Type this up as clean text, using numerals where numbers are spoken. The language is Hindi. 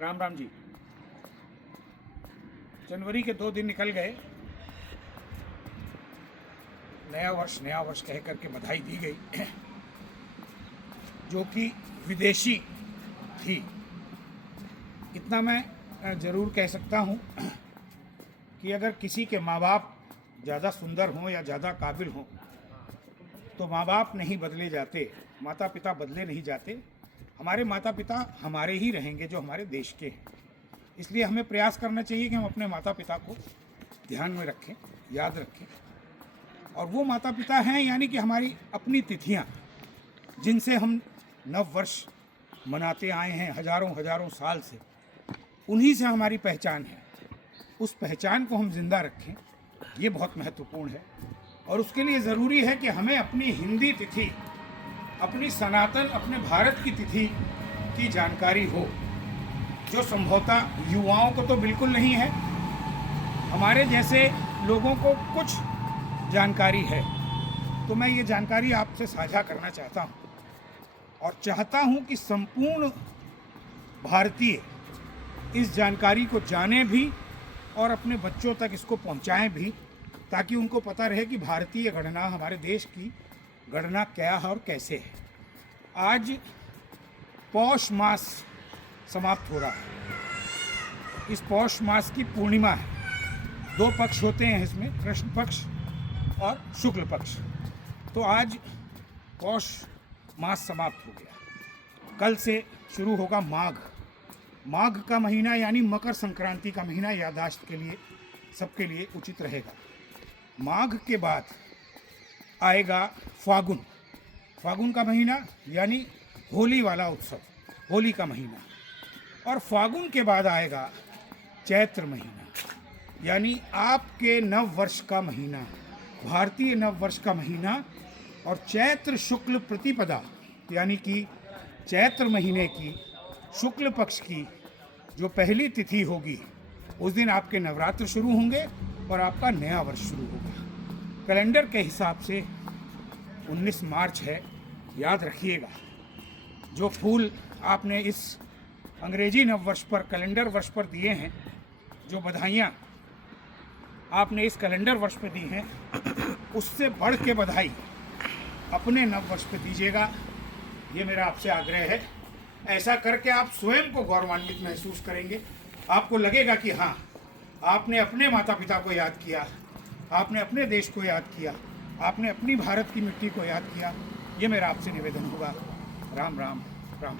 राम राम जी। जनवरी के 2 दिन निकल गए। नया वर्ष कह करके बधाई दी गई जो कि विदेशी थी। इतना मैं ज़रूर कह सकता हूँ कि अगर किसी के माँ बाप ज़्यादा सुंदर हों या ज़्यादा काबिल हों तो माँ बाप नहीं बदले जाते, माता पिता बदले नहीं जाते। हमारे माता पिता हमारे ही रहेंगे जो हमारे देश के हैं। इसलिए हमें प्रयास करना चाहिए कि हम अपने माता पिता को ध्यान में रखें, याद रखें। और वो माता पिता हैं यानी कि हमारी अपनी तिथियां, जिनसे हम नव वर्ष मनाते आए हैं हजारों साल से, उन्हीं से हमारी पहचान है। उस पहचान को हम जिंदा रखें, ये बहुत महत्वपूर्ण है। और उसके लिए ज़रूरी है कि हमें अपनी हिंदी तिथि, अपनी सनातन, अपने भारत की तिथि की जानकारी हो, जो संभवतः युवाओं को तो बिल्कुल नहीं है। हमारे जैसे लोगों को कुछ जानकारी है, तो मैं ये जानकारी आपसे साझा करना चाहता हूँ और चाहता हूँ कि संपूर्ण भारतीय इस जानकारी को जाने भी और अपने बच्चों तक इसको पहुँचाएं भी, ताकि उनको पता रहे कि भारतीय गणना, हमारे देश की गणना क्या है और कैसे है। आज पौष मास समाप्त हो रहा है। इस पौष मास की पूर्णिमा है। 2 पक्ष होते हैं इसमें, कृष्ण पक्ष और शुक्ल पक्ष। तो आज पौष मास समाप्त हो गया। कल से शुरू होगा माघ। माघ का महीना यानी मकर संक्रांति का महीना याददाश्त के लिए, सबके लिए उचित रहेगा। माघ के बाद आएगा फागुन। फागुन का महीना यानी होली वाला उत्सव, होली का महीना। और फागुन के बाद आएगा चैत्र महीना, यानी आपके नव वर्ष का महीना, भारतीय नव वर्ष का महीना। और चैत्र शुक्ल प्रतिपदा यानी कि चैत्र महीने की शुक्ल पक्ष की जो पहली तिथि होगी, उस दिन आपके नवरात्र शुरू होंगे और आपका नया वर्ष शुरू होगा। कैलेंडर के हिसाब से 19 मार्च है, याद रखिएगा। जो फूल आपने इस अंग्रेजी नव वर्ष पर, कैलेंडर वर्ष पर दिए हैं, जो बधाइयाँ आपने इस कैलेंडर वर्ष पे दी हैं, उससे बढ़ के बधाई अपने नव वर्ष पे दीजिएगा। ये मेरा आपसे आग्रह है। ऐसा करके आप स्वयं को गौरवान्वित महसूस करेंगे। आपको लगेगा कि हाँ, आपने अपने माता पिता को याद किया, आपने अपने देश को याद किया, आपने अपनी भारत की मिट्टी को याद किया। ये मेरा आपसे निवेदन होगा। राम राम राम।